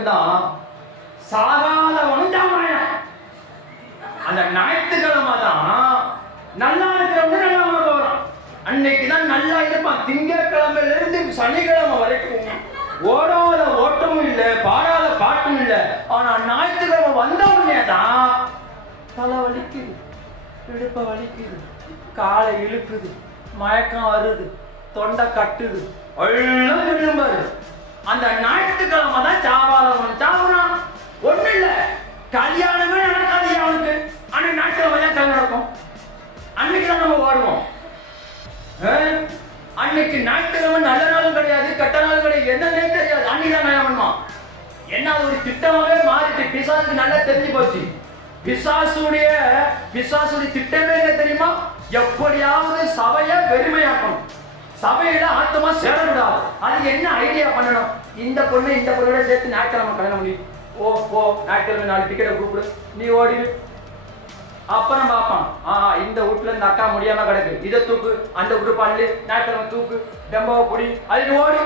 மட்டும்தான் சாகாதவனும் சாமாயா. அந்த ஞாயிற்றுக்கிழமை தான் நல்லா இருக்கிறவங்க நல்லா போறான். அன்னைக்குதான் நல்லா இருப்பான். திங்கட்கிழமையில இருந்து சனிக்கிழமை வரைக்கும் ஓடாத ஓட்டமும் இல்லை, பாடாத பாட்டும் இல்லை. ஆனா ஞாயிற்றுக்கிழமை வந்த உடனே தான் தலை வலிக்குது, இடுப்ப வலிக்குது, காலை இழுக்குது, மயக்கம் வருது, தொண்டை கட்டுது, எல்லாம் விரும்பாரு. அந்த ஞாயிற்றுக்கிழமை தான் சாவாதவன் சாவுறான். ஒண்ணு இல்ல, கல்யாணமே நடக்காது அவனுக்கு. அன்னைக்கு ஞாயிற்றுக்கிழமை தான் கல்யாணம் நடக்கும். அன்னைக்குதான் நம்ம ஓடுவோம். அன்னைக்கு ஞாயிற்றுக்கிழமை நல்ல நாளும் கிடையாது, கெட்ட நாளும் கிடையாது, என்னன்னே தெரியாது. அன்னைக்குதான் கல்யாணம் பண்ணுவான். என்ன ஒரு திட்டமாவே மாறிட்டு பிசாசுக்கு நல்லா தெரிஞ்சு போச்சு. பிசாசுடைய திட்டமே என்ன தெரியுமா? எப்படியாவது சபையை வெறுமையாக்கணும், சபையில ஆத்தமா சேரக்கூடாது. அது என்ன ஐடியா பண்ணணும்? இந்த பொண்ணோட சேர்த்து ஞாயிற்றுக்கிழமை கல்யாணம் பண்ணி போ, ஞாயிற்றுக்கிழமை 4 டிக்கெட்டை கூப்பிடு, நீ ஓடி. அப்புறம் பார்ப்பான், இந்த வீட்டுல இந்த அக்கா முடியாம கிடக்கு, இதை தூக்கு, அந்த குரூப் அள்ளு, ஞாயிற்றுக்கிழமை தூக்கு, டெம்போவை பொடி, அதுக்கு ஓடி.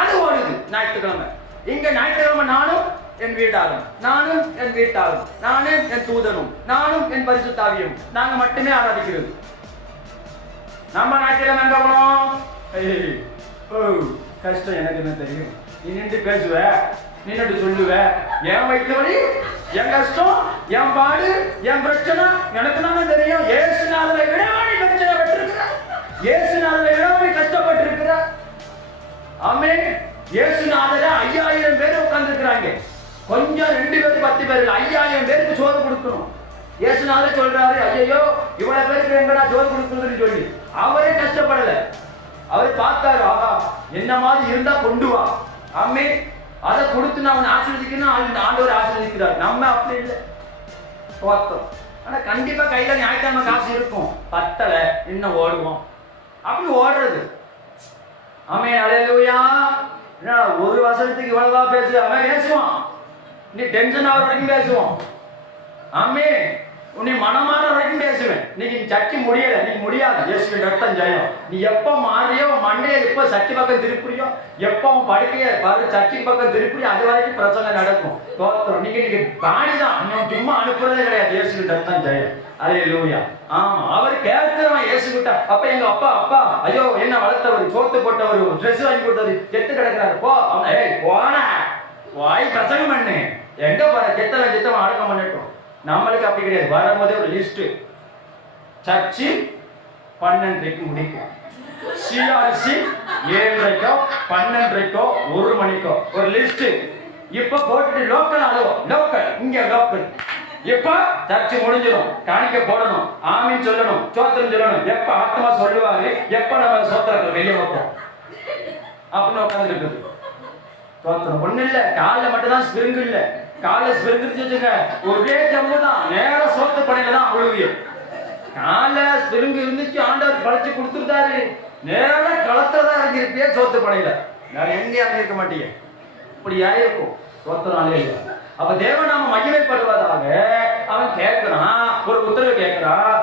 அது ஓடுது ஞாயிற்றுக்கிழமை. இங்க ஞாயிற்றுக்கிழமை நானும் என் வீடாகும், நானும் என் வீட்டாகும், நானும் என் தூதனும், நானும் என் பரிசுத்தாவியும், நாங்க மட்டுமே ஆராதிக்கிறது. நம்ம ஞாயிற்றுக்கிழமை எங்க போனோம்? கஷ்டம் எனக்கு என்ன தெரியும்? நீ நின்று பேசுவ, நின்னுட்டு சொல்லுவ, என் வயிற்று வலி, என் கஷ்டம், என் பாடு, என் பிரச்சனை எனக்கு தானே தெரியும். இயேசுநாதரை விட நீ பிரச்சனை பெற்றிருக்கிற, இயேசுநாதரை விட நீ கஷ்டப்பட்டு இருக்கிற. ஆமென். இயேசுநாதரை 5000 பேர் உட்கார்ந்து இருக்கிறாங்க. கொஞ்சம் 2 பேர் 10 பேர் 5000 பேருக்கு சோறு கொடுக்கணும். இயேசுநாதர் சொல்றாரு, ஐயோ இவ்வளவு பேருக்கு எங்கடா சோறு கொடுக்கணும்னு சொல்லி. அவரே கஷ்டப்படல. அவர் பார்த்தாரு, ஆஹா என்ன மாதிரி இருந்தா கொண்டு வா. ஆமென். அதை கொடுத்து நான் அவனை ஆசீர்வதிக்கணும், ஆண்டவர் ஆசீர்வதிக்கிறார். நம்ம அப்படி இல்லை, பார்த்தோம். ஆனா கண்டிப்பா கையில ஞாயிற்றுக்கிழமை காசு இருக்கும், பத்தலை, இன்னும் ஓடுவோம். அப்படி ஓடுறது. ஆமென். அல்லேலூயா. ஒரு வசனத்துக்கு இவ்வளவா பேசு, அவன் பேசுவான். நீ டென்ஷன் ஆகிற வரைக்கும் பேசுவோம். ஆமென். உன்னை மனமாற வரைக்கும் பேசுவேன். இன்னைக்கு சர்ச்சை முடியல, நீ முடியாது. இயேசுவின் ரத்தம் ஜெயம். நீ எப்ப மாறியோ, மண்டையை எப்ப சர்ச்சை பக்கம் திருப்புறியோ, எப்ப உன் படுக்கைய சர்ச்சை பக்கம் திருப்புறியோ, அது வரைக்கும் பிரச்சனை நடக்கும். தோத்திரம். நீங்க பாடிதான், இன்னும் சும்மா அனுப்புறதே கிடையாது. இயேசுவின் ரத்தம் ஜெயம். அல்லேலூயா. ஆமா, அவர் கேட்கிறவன் இயேசு கிட்ட. அப்ப எங்க அப்பா ஐயோ என்ன வளர்த்தவர், சோத்து போட்டவர், ட்ரெஸ் வாங்கி கொடுத்தவர் செத்து கிடக்கிறாரு, போ. அவனை போன வாய் பிரசங்கம் பண்ணு, எங்க போற, செத்தவன் அடக்கம் பண்ணிட்டோம். நம்மளுக்கு அப்படி கிடையாது. வரும்போதே ஒரு லிஸ்ட். சர்ச்சு 12:30 முடிக்கும், சிஆர்சி 7:30, 12:30, 1 மணிக்கோ ஒரு லிஸ்ட். இப்ப போட்டுட்டு லோக்கல் இங்க லோக்கல். இப்ப சர்ச்சு முடிஞ்சிடும், காணிக்க போடணும், ஆமீன் சொல்லணும், சோத்திரம் சொல்லணும். எப்ப ஆத்மா சொல்லுவாரு, எப்ப நம்ம சோத்திரத்தை வெளியே வைப்போம் அப்படின்னு உட்கார்ந்து இருக்குது. சோத்திரம் ஒண்ணு இல்ல, காலில் மட்டும்தான் ஸ்பிரிங்கு இல்ல. காலை ஸ்பிரிங்கு ஒரே ஜம்பு தான், நேரம் சோத்து படையில தான் அவ்வளவு. காலை ஸ்பிரிங்கு இருந்துச்சு, ஆண்டவர் படைச்சு கொடுத்துருந்தாரு. நேரம் களத்துலதான் இறங்கிருப்பிய சோத்து படையில, வேற எங்கேயும் இறங்கிருக்க மாட்டீங்க. இப்படி இருக்கும் சோத்திரம். அப்ப தேவநாம மகிமைப்படுவதாக அவன் கேட்கிறான், ஒரு உத்தரவு கேட்கிறான்,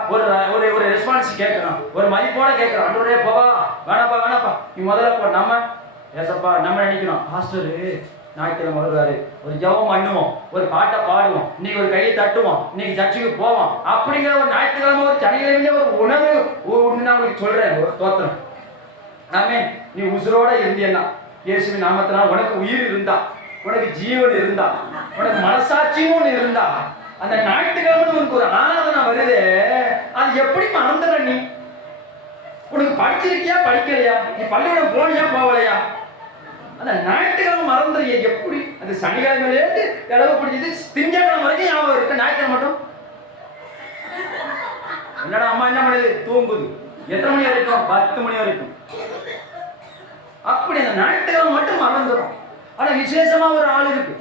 ஒரு ரெஸ்பான்ஸ் கேட்கிறான், ஒரு மதிப்போட கேட்கிறான். ஆண்டவரே போவா, வேணாப்பா நீ முதல்ல போ. நம்ம ஏசப்பா நம்ம நினைக்கிறோம், பாஸ்டரு ஞாயிற்றுக்கிழமை வருவாரு, ஒரு ஜெபம் பண்ணுவோம், ஒரு பாட்டை பாடுவோம், இன்னைக்கு ஒரு கையை தட்டுவோம், இன்னைக்கு சர்ச்சுக்கு போவோம் அப்படிங்கிற ஒரு ஞாயிற்றுக்கிழமை, ஒரு சனிக்கிழமை ஒரு உணர்வு நான் உங்களுக்கு சொல்றேன். ஒரு தோத்திரம். ஆமென். நீ உசுரோட இருந்தீன்னா, இயேசுவின் நாமத்தினால் உனக்கு உயிர் இருந்தா, உனக்கு ஜீவன் இருந்தா, உனக்கு மனசாட்சியும் இருந்தா, அந்த ஞாயிற்றுக்கிழமை உனக்கு ஒரு ஆராதனை வருது. அது எப்படி மறந்துற? நீ உனக்கு படிச்சிருக்கியா படிக்கலையா, நீ பள்ளிக்கூடம் போனியா போகலையா, அந்த ஞாயிற்றுக்கிழமை மறந்துறிய எப்படி? அந்த சனிக்கிழமையிலேருந்து இளவு பிடிச்சது திங்கட்கிழமை வரைக்கும் ஞாபகம் இருக்கு. ஞாயிற்றுக்கிழமை மட்டும் என்னடா அம்மா என்ன பண்ணுது, தூங்குது. எத்தனை மணி வரைக்கும்? 10 மணி வரைக்கும். அப்படி அந்த ஞாயிற்றுக்கிழமை மட்டும் மறந்துடும். ஆனா விசேஷமா ஒரு ஆள் இருக்கு,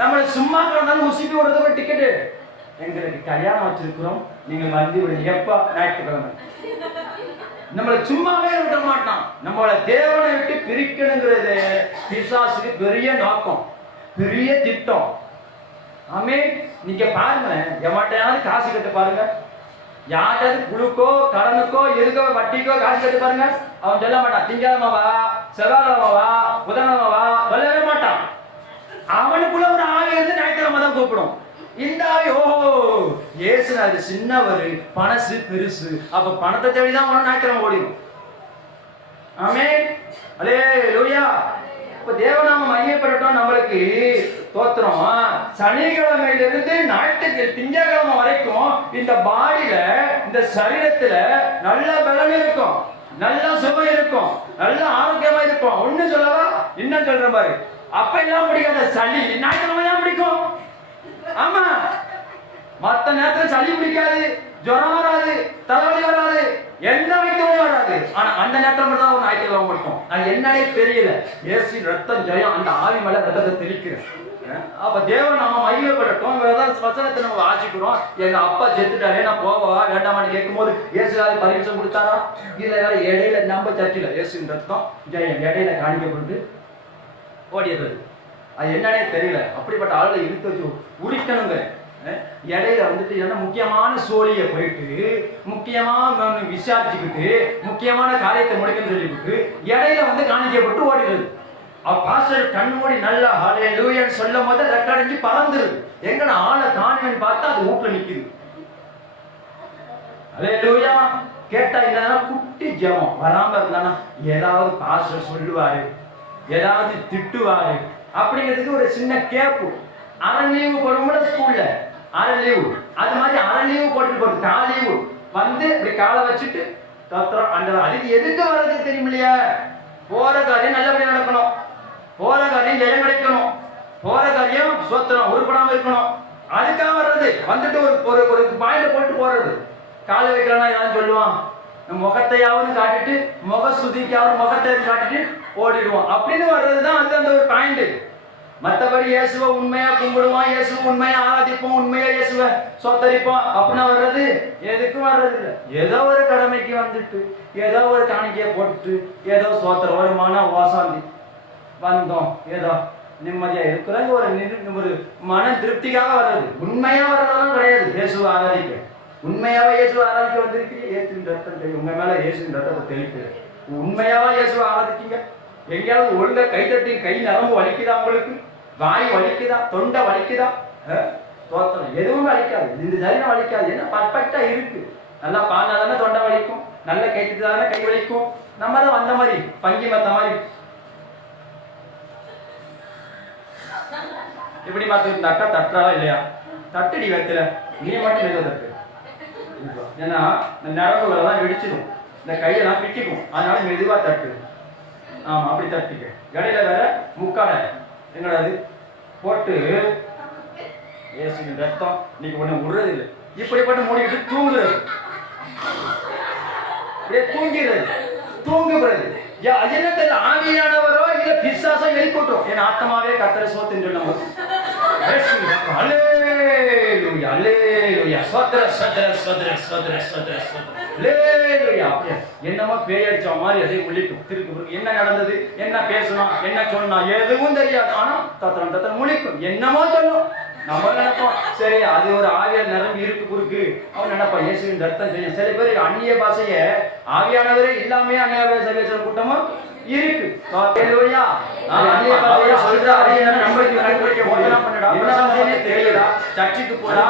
நம்மளை சும்மா கிடந்தாலும் உசுப்பி விடுறது ஒரு டிக்கெட்டு. எங்களுக்கு கல்யாணம் வச்சிருக்கிறோம், நீங்க வந்து விடுங்க. எப்ப? ஞாயிற்றுக்கிழமை. நம்மளை சும்மாவே விட மாட்டான். நம்மளை தேவனை விட்டு பிரிக்கணுங்கிறது பிசாசுக்கு பெரிய நோக்கம், பெரிய திட்டம். ஆமென். நீங்க பாருங்க, எவன்கிட்டயாவது காசு கட்டு பாருங்க, யார்கிட்ட குழுக்கோ கடனுக்கோ எதுக்கோ வட்டிக்கோ காசு கட்டு பாருங்க, அவன் சொல்ல மாட்டான் திங்கக்கிழமை வா, செவ்வாய்க்கிழமை வா, புதன்கிழமை வா, சொல்லவே மாட்டான். அவனுக்குள்ள ஒரு ஆவி இருந்து ஞாயிற்றுக்கிழமை தான் கூப்பிடும். இந்த ஆவி ஓஹோ இயேசு அது சின்னவர், பணசு பெருசு, அப்ப பணத்தை தேடிதான் அவன ஞாயிற்றுக்கிழமை ஓடிடும். ஆமென், அல்லேலூயா. இப்ப தேவநாமம் மையப்படட்டும். நம்மளுக்கு தோத்திரம். சனிக்கிழமையிலிருந்து திங்கக்கிழமை வரைக்கும் இந்த பாடியில, இந்த சரீரத்துல நல்ல பலன் இருக்கும், நல்ல சுகம் இருக்கும், நல்ல ஆரோக்கியமா இருக்கும். ஒண்ணு சொல்லவா, இன்னும் சொல்ற மாதிரி அப்ப எல்லாம் பிடிக்காத சளி ஞாயிற்றுக்கிழமை தான் பிடிக்கும். ஆமா, மத்த நேரத்துல சளி பிடிக்காது, ஜுரம் வராது, தலைவலி வராது, எந்த வைத்தியம் வராது. ஆனா அந்த நேரத்துல மட்டும் தான் ஒரு ஞாயிற்றுக்கிழமை மட்டும். அது என்னன்னே தெரியல. இயேசு ரத்தம் ஜெயம், அந்த ஆவி மேல ரத்தத்தை தெளிக்கிறேன். அப்ப தேவன் நாம மகிமைப்படட்டும். வசனத்தை நம்ம வாசிக்கிறோம். எங்க அப்பா செத்துட்டாரே, நான் போவா வேண்டாமான்னு கேட்கும் போது இயேசுவாவது பரிசம் கொடுத்தாரா? இதுல வேற இடையில நம்ம சர்ச்சில் இயேசுவின் ரத்தம் ஜெயம் இடையில காணிக்கப்பட்டு ஓடியது. அது என்னன்னே தெரியல. அப்படிப்பட்ட ஆளுகளை இழுத்து வச்சு உரிக்கணுங்க. இடையில வந்துட்டு என்ன முக்கியமான சோழியை போயிட்டு முக்கியமா விசாரிச்சுக்கிட்டு முக்கியமான காரியத்தை முடிக்கணும்னு சொல்லிவிட்டு இடையில வந்து காணிக்கப்பட்டு ஓடிடுது. பாஸ்டர் கண் மூடி நல்லா ஹல்லேலூயான்னு சொல்லும் போது ரெக்கடைஞ்சு பறந்துருது. எங்கன்னு ஆளை காணுன்னு பார்த்தா அது வீட்டுல நிக்குது. ஹல்லேலூயா. கேட்டா என்னன்னா குட்டி ஜெபம் வராம இருந்தானா ஏதாவது பாஸ்டர் சொல்லுவாரு, ஏதாவது திட்டுவாரு அப்படிங்கிறதுக்கு ஒரு சின்ன கேப்பு. அரை லீவு போடும்போது ஸ்கூல்ல அரை லீவு, அது மாதிரி அரை லீவு போட்டு போடுது. கால் லீவு வந்து இப்படி காலை வச்சுட்டு தோத்திரம் அந்த அதுக்கு எதுக்கு வர்றது தெரியும் இல்லையா? போற காரியம் நல்லபடியா நடக்கணும், போற காரியம் ஜெயம் கிடைக்கணும், போற காரியம் சோத்திரம் உருப்படாம இருக்கணும். அதுக்காக வர்றது. வந்துட்டு ஒரு ஒரு பாயிண்ட் போட்டு போறது. காலை வைக்கிறனா ஏதாவது சொல்லுவான், முகத்தையாவது காட்டிட்டு முக சுதிக்காவது முகத்தை காட்டிட்டு ஓடிடுவான் அப்படின்னு வர்றதுதான் அது அந்த ஒரு பாயிண்ட். மற்றபடி இயேசுவை உண்மையா கும்பிடுவான், இயேசுவை உண்மையா ஆராதிப்போம், உண்மையா இயேசுவை சொத்தரிப்போம் அப்படின்னா வர்றது எதுக்கும் வர்றது இல்லை. ஏதோ ஒரு கடமைக்கு வந்துட்டு ஏதோ ஒரு காணிக்கையை போட்டு ஏதோ சோத்திர ஒரு மன ஓசாந்தி வந்தோம், ஏதோ நிம்மதியா இருக்கிறாங்க, ஒரு மன திருப்திக்காக வர்றது. உண்மையா வர்றதெல்லாம் கிடையாது. இயேசுவை ஆராதிக்க உண்மையாவே இயேசுவை ஆராதிக்க வந்திருக்கீங்க. இயேசுவின் ரத்தம் உங்க மேல இயேசுவின் ரத்தத்தை தெளிப்பு. உண்மையாவா இயேசுவை ஆராதிக்கீங்க? எங்கேயாவது ஒழுங்கா கை தட்டி கை நரம்பு வலிக்குதா? உங்களுக்கு வாய் வலிக்குதா? தொண்டை வலிக்குதா? தோத்தனம் எதுவும் வலிக்காது. இந்த சரீரம் வலிக்காது. என்ன பர்ஃபெக்டா இருக்கு. நல்லா பாண்டா தானே தொண்டை வலிக்கும், நல்ல கைத்து தானே கை வலிக்கும். நம்ம தான் வந்த மாதிரி பங்கி மத்த மாதிரி இப்படி பார்த்து இந்த அக்கா தட்டுறாவா இல்லையா? தட்டுடி வைக்கல, நீ மட்டும் எதோ தட்டு. ஏன்னா இந்த நரம்புகளெல்லாம் வெடிச்சிடும், இந்த கையெல்லாம் பிடிக்கும். அதனால மெதுவா தட்டு. ஆமா, அப்படி தட்டிக்க. இடையில வேற முக்கால எங்கடாது போட்டு இயேசுவின் ரத்தம் நீங்க ஒண்ணு விடுறது இல்லை. இப்படிப்பட்டு மூடிக்கிட்டு தூங்குறது, அப்படியே தூங்குறது. அது என்ன தெரியல, ஆவியானவரோ இல்ல பிசாசோ எழுப்பிட்டோம். என் ஆத்மாவே கர்த்தரை சோத்துன்னு சொல்லும். அல்லேலூயா அல்லேலூயா சோத்ர சோத்ர சோத்ர சோத்ர சோத்ர சோத்ர அல்லேலூயா. அப்படியே என்னமோ பேய் அடிச்ச மாதிரி அதை முழிக்கும். திருக்கு என்ன நடந்தது, என்ன பேசணும், என்ன சொல்லணும் எதுவும் தெரியாது. ஆனா தத்திரம் தத்திரம் முழிக்கும், என்னமோ சொல்லும். நம்ம நினைப்போம் சரி அது ஒரு ஆவியார் நிரம்பி இருக்கு குறுக்கு. அவன் நினைப்பான் இயேசுவின் ரத்தம் செய்யும். சில பேர் அந்நிய பாஷைய ஆவியானவரே இல்லாமே அந்நிய பாஷை பேசுற கூட்டமும் இருக்கு. சர்ச்சுக்கு போறா,